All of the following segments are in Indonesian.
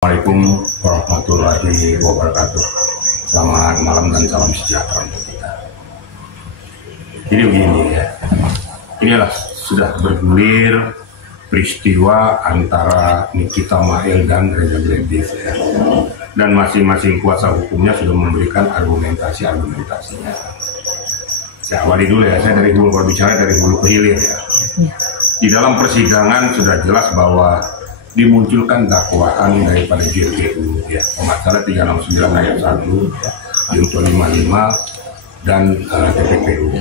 Assalamualaikum warahmatullahi wabarakatuh. Selamat malam dan salam sejahtera untuk kita. Jadi begini ya, inilah sudah bergulir peristiwa antara Nikita Mail dan Reza Gledis ya. Dan masing-masing kuasa hukumnya sudah memberikan argumentasinya. Saya awali dulu ya, saya dari hulu berbicara dari hulu ke hilir ya. Di dalam persidangan sudah jelas bahwa dimunculkan dakwaan daripada JPU ya, pasal 369 ayat 1 junto 55 dan TPPU.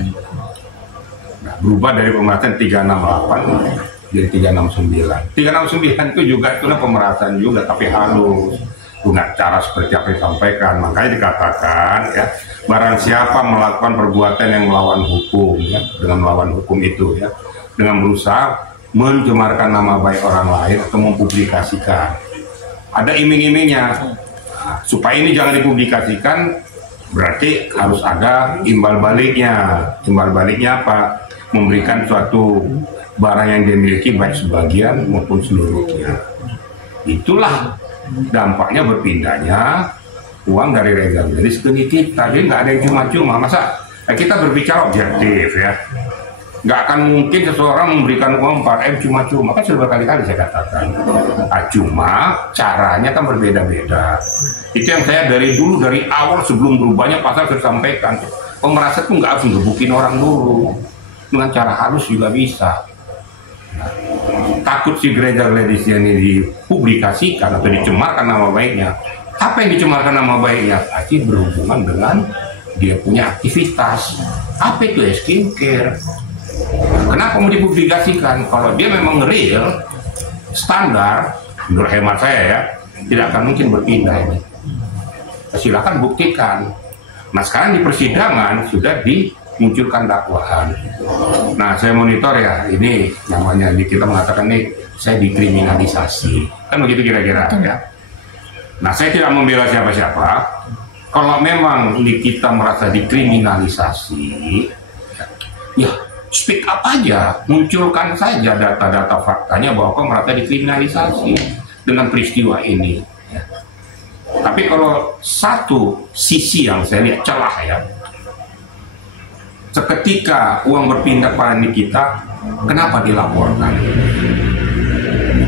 Nah, berubah dari pemerasan 368 jadi 369. 369 itu juga itu pemerasan juga tapi halus, guna cara seperti apa yang disampaikan. Makanya dikatakan ya, barang siapa melakukan perbuatan yang melawan hukum ya, dengan melawan hukum itu ya, dengan berusaha mencemarkan nama baik orang lain atau mempublikasikan, ada iming-imingnya. Nah, supaya ini jangan dipublikasikan berarti harus ada imbal baliknya. Imbal baliknya apa? Memberikan suatu barang yang dimiliki baik sebagian maupun seluruhnya. Itulah dampaknya berpindahnya uang dari Reza Gledis ke Nikita. Jadi nggak ada yang cuma-cuma. Masa kita berbicara objektif ya, nggak akan mungkin seseorang memberikan uang 4M cuma-cuma, kan sudah berkali-kali saya katakan. Cuma caranya kan berbeda-beda. Itu yang saya dari dulu, dari awal sebelum berubahnya pasal saya sampaikan, pemerasan itu nggak harus ngebukin orang dulu, dengan cara halus juga bisa. Nah, takut si Reza Gledis ini dipublikasikan atau dicemarkan nama baiknya. Apa yang dicemarkan nama baiknya? Pasti berhubungan dengan dia punya aktivitas. Apa itu ya? Skincare. Kenapa mau dipublikasikan? Kalau dia memang real, standar, menurut hemat saya ya, tidak akan mungkin berpindah ini. Silakan buktikan. Nah sekarang di persidangan sudah dimunculkan dakwaan. Nah saya monitor ya, ini namanya kita mengatakan nih saya dikriminalisasi, kan begitu kira-kira ya. Nah saya tidak membela siapa-siapa. Kalau memang kita merasa dikriminalisasi, ya speak up aja, munculkan saja data-data faktanya bahwa kau merasa dikriminalisasi dengan peristiwa ini ya. Tapi kalau satu sisi yang saya lihat celah ya, seketika uang berpindah pada Nikita, kenapa dilaporkan?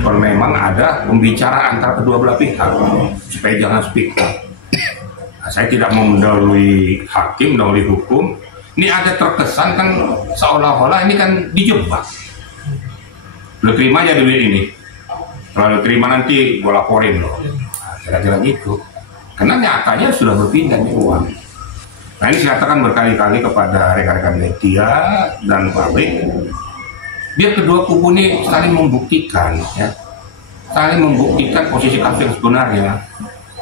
Kalau memang ada pembicaraan antara kedua belah pihak supaya jangan speak up. Nah, saya tidak mau mendahului hakim, mendahului hukum. Ini ada terkesan kan seolah-olah ini kan dijebak. Lo terima aja duit ini, kalau lo terima nanti gue laporin lo. Nah, kira-kira gitu. Karena nyatanya sudah berpindah nih uang. Nah ini saya katakan berkali-kali kepada rekan-rekan media dan publik, biar kedua kubu ini saling membuktikan ya, saling membuktikan posisi kasus yang sebenarnya.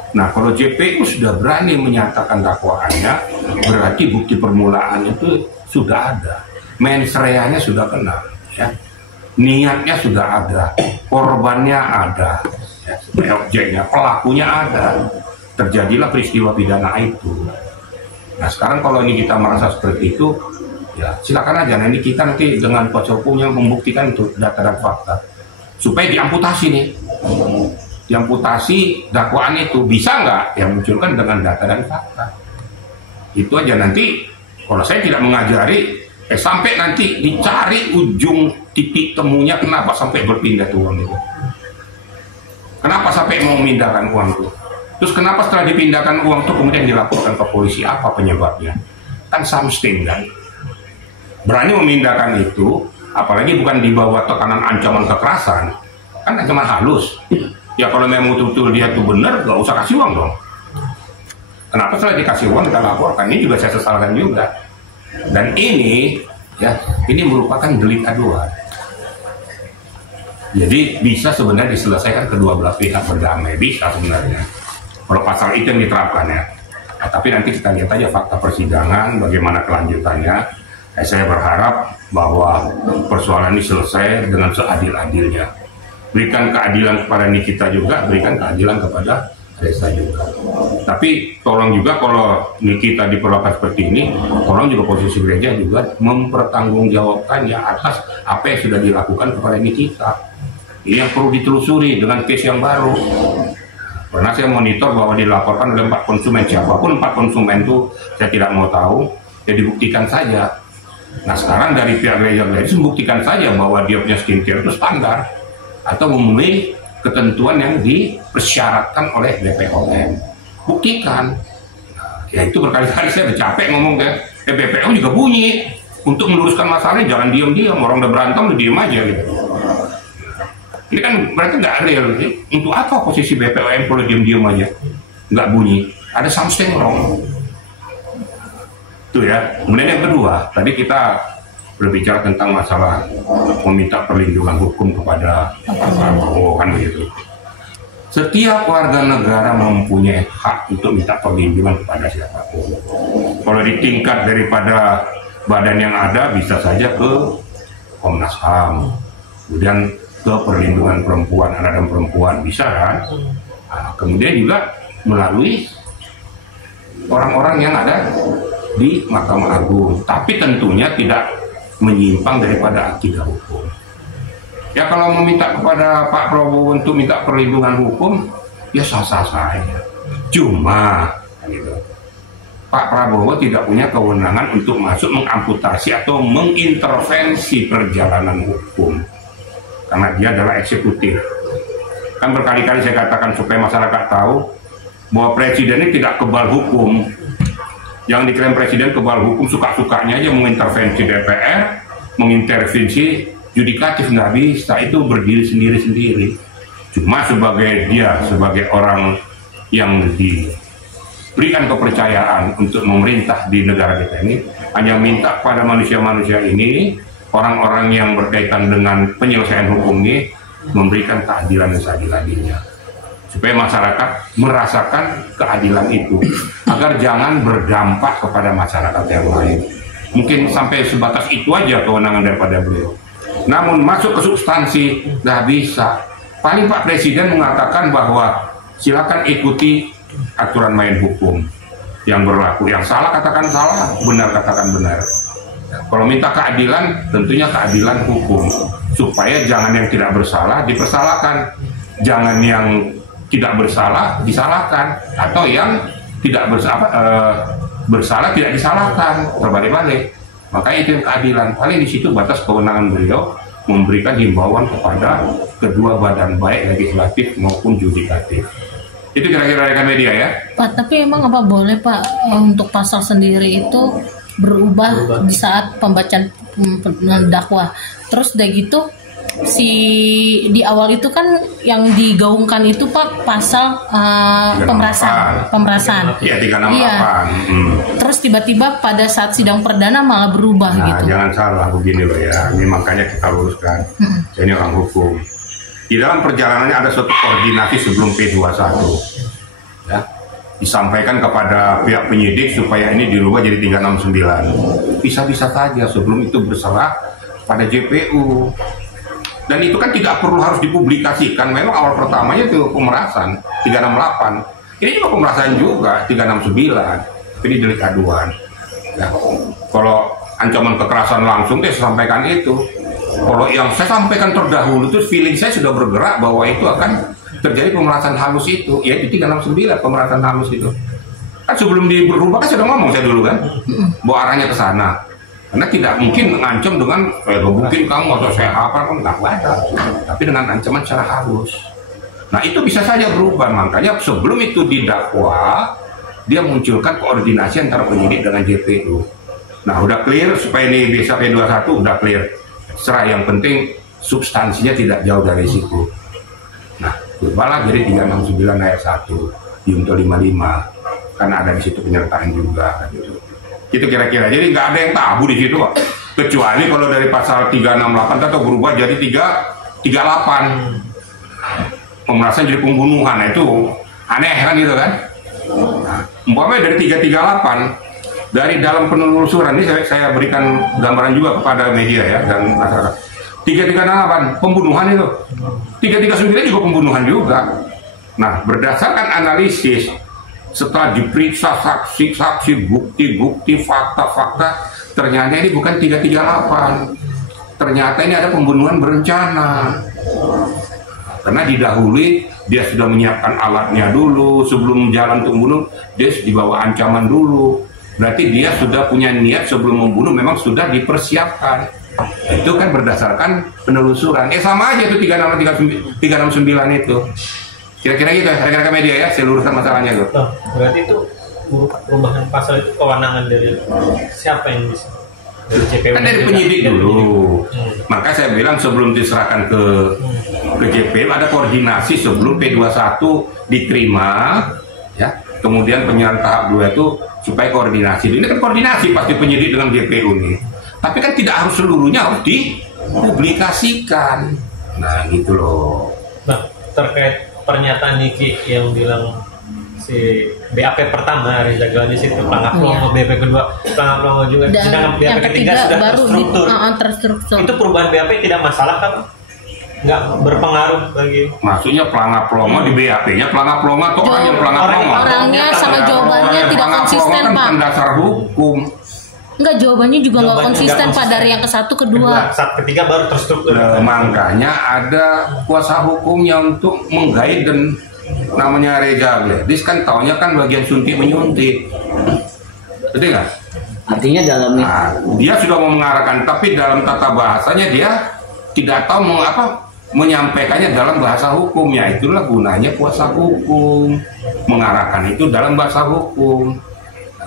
Nah kalau JPU sudah berani menyatakan dakwaannya, berarti bukti permulaan itu sudah ada, mens reanya sudah kena, ya, niatnya sudah ada, korbannya ada, ya, objeknya, pelakunya ada, terjadilah peristiwa pidana itu. Nah sekarang kalau ini kita merasa seperti itu, ya silakan aja. Nanti kita nanti dengan kuasa hukumnya membuktikan itu data dan fakta, supaya diamputasi nih. Diamputasi dakwaan itu bisa nggak yang munculkan dengan data dan fakta. Itu aja. Nanti kalau saya tidak mengajari sampai nanti dicari ujung titik temunya kenapa sampai berpindah tuh uang itu, kenapa sampai mau memindahkan uang itu, terus kenapa setelah dipindahkan uang itu kemudian dilaporkan ke polisi, apa penyebabnya? Kan something kan, berani memindahkan itu, apalagi bukan di bawah tekanan ancaman kekerasan, kan ancaman halus. Ya kalau memang betul-betul dia itu benar, gak usah kasih uang dong. Kenapa setelah dikasih uang kita laporkan? Ini juga saya sesalkan juga. Dan ini, ya, ini merupakan delik aduan. Jadi bisa sebenarnya diselesaikan kedua belah pihak berdamai, bisa sebenarnya. Kalau pasal itu yang diterapkan ya. Nah, tapi nanti kita lihat aja fakta persidangan, bagaimana kelanjutannya. Saya berharap bahwa persoalan ini selesai dengan seadil-adilnya. Berikan keadilan kepada Nikita juga, berikan keadilan kepada Reza juga. Tapi tolong juga kalau Nikita diperlakukan seperti ini, tolong juga posisi gereja juga mempertanggungjawabkan ya atas apa yang sudah dilakukan kepada Nikita. Ini yang perlu ditelusuri dengan case yang baru. Karena saya monitor bahwa dilaporkan oleh 4 konsumen, siapapun 4 konsumen itu saya tidak mau tahu, ya dibuktikan saja. Nah sekarang dari pihak Rejang Ladies membuktikan saja bahwa dia punya skincare itu standar atau memenuhi ketentuan yang dipersyaratkan oleh BPOM. Buktikan. Nah, ya itu berkali-kali saya udah capek ngomong kan. BPOM juga bunyi untuk meluruskan masalahnya, jangan diam-diam, orang udah berantem udah diem aja gitu. Ini kan berarti nggak real. Untuk apa posisi BPOM kalau diam-diam aja nggak bunyi? Ada something wrong. Itu ya. Kemudian yang kedua, tadi kita berbicara tentang masalah meminta perlindungan hukum kepada Pak Prabowo kan begitu. Setiap warga negara mempunyai hak untuk minta perlindungan kepada siapapun. Kalau di tingkat daripada badan yang ada bisa saja ke Komnas HAM, kemudian ke perlindungan perempuan, anak dan perempuan bisa kan? Nah, kemudian juga melalui orang-orang yang ada di Mahkamah Agung, tapi tentunya tidak menyimpang daripada akidah hukum. Ya kalau meminta kepada Pak Prabowo untuk minta perlindungan hukum, ya sah-sah saja. Cuma, gitu, Pak Prabowo tidak punya kewenangan untuk masuk mengamputasi atau mengintervensi perjalanan hukum, karena dia adalah eksekutif. Kan berkali-kali saya katakan supaya masyarakat tahu bahwa presiden ini tidak kebal hukum. Yang diklaim presiden kebal hukum, suka-sukanya aja mengintervensi DPR, mengintervensi yudikatif, nggak bisa, itu berdiri sendiri-sendiri. Cuma sebagai orang yang diberikan kepercayaan untuk memerintah di negara kita ini, hanya minta pada manusia-manusia ini, orang-orang yang berkaitan dengan penyelesaian hukum ini, memberikan keadilan yang seadil-adilnya, supaya masyarakat merasakan keadilan itu, agar jangan berdampak kepada masyarakat yang lain. Mungkin sampai sebatas itu aja kewenangan daripada beliau. Namun masuk ke substansi nggak bisa. Paling Pak Presiden mengatakan bahwa silakan ikuti aturan main hukum yang berlaku. Yang salah katakan salah, benar katakan benar. Kalau minta keadilan, tentunya keadilan hukum, supaya jangan yang tidak bersalah dipersalahkan, jangan yang tidak bersalah disalahkan, atau yang tidak bersalah tidak disalahkan, terbalik-balik. Makanya itu yang keadilan. Paling di situ batas kewenangan beliau memberikan himbauan kepada kedua badan, baik legislatif maupun yudikatif. Itu kira-kira rekan media ya. Pak, tapi emang apa boleh Pak untuk pasal sendiri itu berubah di saat pembacaan dakwah? Terus udah gitu di awal itu kan yang digaungkan itu Pak pasal pemerasan. Iya, 368. Iya. Terus tiba-tiba pada saat sidang perdana malah berubah gitu. Jangan salah begini loh ya. Ini makanya kita luruskan. Saya ini orang hukum. Di dalam perjalanannya ada suatu koordinasi sebelum P21. Ya. Disampaikan kepada pihak penyidik supaya ini dirubah jadi 369. Bisa-bisa saja sebelum itu berserah pada JPU. Dan itu kan tidak perlu harus dipublikasikan. Memang awal pertamanya itu pemerasan 368. Ini juga pemerasan juga 369. Ini delik aduan. Ya, kalau ancaman kekerasan langsung saya sampaikan itu. Kalau yang saya sampaikan terdahulu itu feeling saya sudah bergerak bahwa itu akan terjadi pemerasan halus itu, yaitu 369 pemerasan halus itu. Kan sebelum berubah kan sudah ngomong saya dulu kan, bahwa arahnya ke sana. Karena tidak mungkin mengancam dengan mungkin kamu atau saya apa kan nggak ada, tapi dengan ancaman secara halus. Nah itu bisa saja berubah, makanya sebelum itu didakwa dia munculkan koordinasi antara penyidik dengan JPU. Nah udah clear supaya ini bisa P21 udah clear. Serah yang penting substansinya tidak jauh dari situ. Nah berubahlah jadi 369 ayat 1 Junto 55 kan ada di situ penyertaan juga gitu. Itu kira-kira, jadi nggak ada yang tabu di situ kok. Kecuali kalau dari pasal 368 atau berubah jadi 338 pemerasan jadi pembunuhan. Nah, itu aneh kan gitu kan. Nah, umpamanya dari 338 dari dalam penelusuran ini saya berikan gambaran juga kepada media ya dan masyarakat. 338 pembunuhan itu, 339 juga pembunuhan juga. Nah berdasarkan analisis setelah diperiksa saksi-saksi, bukti-bukti, fakta-fakta, ternyata ini bukan 338, ternyata ini ada pembunuhan berencana karena didahului dia sudah menyiapkan alatnya dulu sebelum jalan untuk membunuh, dia dibawa ancaman dulu. Berarti dia sudah punya niat sebelum membunuh, memang sudah dipersiapkan. Itu kan berdasarkan penelusuran. Sama aja itu 369 itu. Kira-kira gitu, rekan-rekan media ya, saya luruskan masalahnya tuh. Berarti itu perubahan pasal itu kewenangan dari siapa yang bisa? Dari JPU kan dari penyidik dulu. Maka saya bilang sebelum diserahkan ke JPU ada koordinasi sebelum P21 diterima, ya. Kemudian penyerahan tahap 2 itu supaya koordinasi. Ini kan koordinasi pasti penyidik dengan JPU nih. Tapi kan tidak harus seluruhnya harus dipublikasikan. Nah, gitu loh. Nah, terkait pernyataan Niki yang bilang si BAP pertama Reza Galadis itu pelangap longo, BAP kedua pelangap longo juga, sedangkan BAP ketiga sudah baru terstruktur. Itu perubahan BAP tidak masalah kan? Nggak berpengaruh bagi. Maksudnya pelangap longo di BAP-nya pelangap longo atau orang yang pelangap longo? Orangnya sama jawabannya tidak konsisten, kan Pak. bukan dasar hukum. Enggak, jawabannya juga nggak konsisten, Pak, dari yang ke satu kedua. Saat ketiga baru terstruktur. Makanya ada kuasa hukumnya untuk menggait dan namanya Reza Galadis kan taunya kan bagian suntik menyuntik, betul nggak? Artinya dalam dia sudah mau mengarahkan, tapi dalam tata bahasanya dia tidak tahu menyampaikannya dalam bahasa hukumnya. Itulah gunanya kuasa hukum, mengarahkan itu dalam bahasa hukum.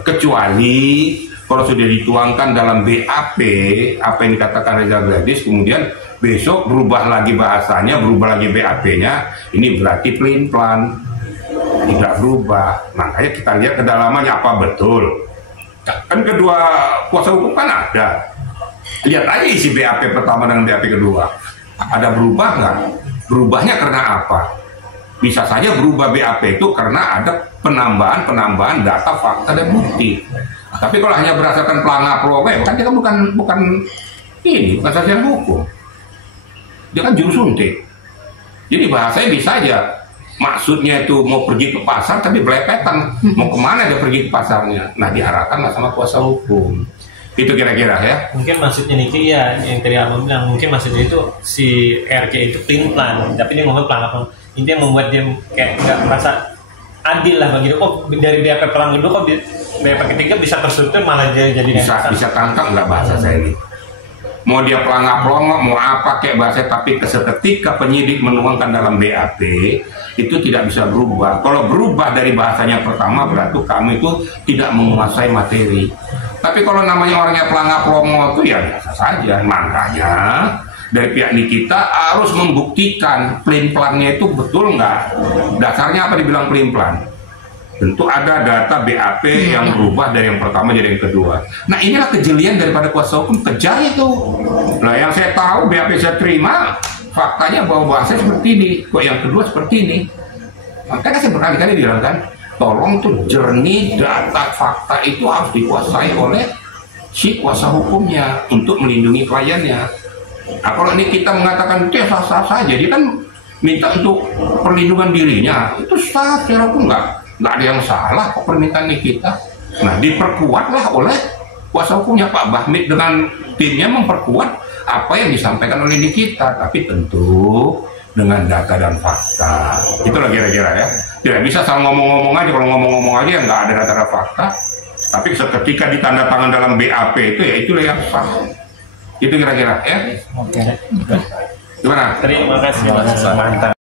Kecuali kalau sudah dituangkan dalam BAP apa yang dikatakan Reza Galadis, kemudian besok berubah lagi bahasanya, berubah lagi BAP-nya, ini berarti pelin-pelan tidak berubah. Makanya kita lihat kedalamannya apa betul. Kan kedua kuasa hukum kan ada. Lihat aja isi BAP pertama dengan BAP kedua. Ada berubah nggak? Berubahnya karena apa? Bisa saja berubah BAP itu karena ada penambahan data, fakta, dan bukti. Tapi kalau hanya berdasarkan pelangap longo, kan kita bukan sarjana hukum. Dia kan juru suntik. Jadi bahasanya bisa aja. Maksudnya itu mau pergi ke pasar tapi belepetan. Mau kemana dia pergi ke pasarnya? Nah, diarahkan sama kuasa hukum. Itu kira-kira ya. Mungkin maksudnya Niki ya, yang tadi Abang bilang, mungkin maksudnya itu si RJ itu plan. Tapi dia ngomong pelangap. Intinya membuat dia kayak nggak merasa adil lah begitu. Oh, dari BAP perang kedua kok BAP ketiga bisa terstruktur malah jadi bisa tangkap nggak bahasa saya ini. Mau dia pelangap longo, mau apa kayak bahasa, tapi seketika penyidik menuangkan dalam BAP itu tidak bisa berubah. Kalau berubah dari bahasanya pertama berarti kami itu tidak menguasai materi. Tapi kalau namanya orangnya pelangap longo itu ya biasa saja. Makanya dari pihak kita harus membuktikan pelin-pelannya itu betul nggak. Dasarnya apa dibilang pelin-pelan? Tentu ada data BAP yang berubah dari yang pertama jadi yang kedua. Nah, inilah kejelian daripada kuasa hukum, kejar itu. Nah, yang saya tahu BAP saya terima faktanya bahwa bahasa seperti ini, kok yang kedua seperti ini. Makanya saya berkali-kali bilang kan, tolong tuh jernih data fakta itu harus dikuasai oleh si kuasa hukumnya untuk melindungi kliennya. Nah, kalau ini kita mengatakan itu ya sah-sah saja, dia kan minta untuk perlindungan dirinya, itu sah secara hukum nggak ada yang salah kok permintaan kita. Nah, diperkuatlah oleh kuasa hukumnya Pak Bahmid dengan timnya memperkuat apa yang disampaikan oleh kita, tapi tentu dengan data dan fakta. Itulah kira-kira ya. Tidak bisa asal ngomong-ngomong aja. Kalau ngomong-ngomong aja nggak ada data dan fakta. Tapi seketika ditanda tangan dalam BAP itu ya itulah yang sah. Itu kira-kira ya. Oke. Gimana? Terima kasih. Mantap.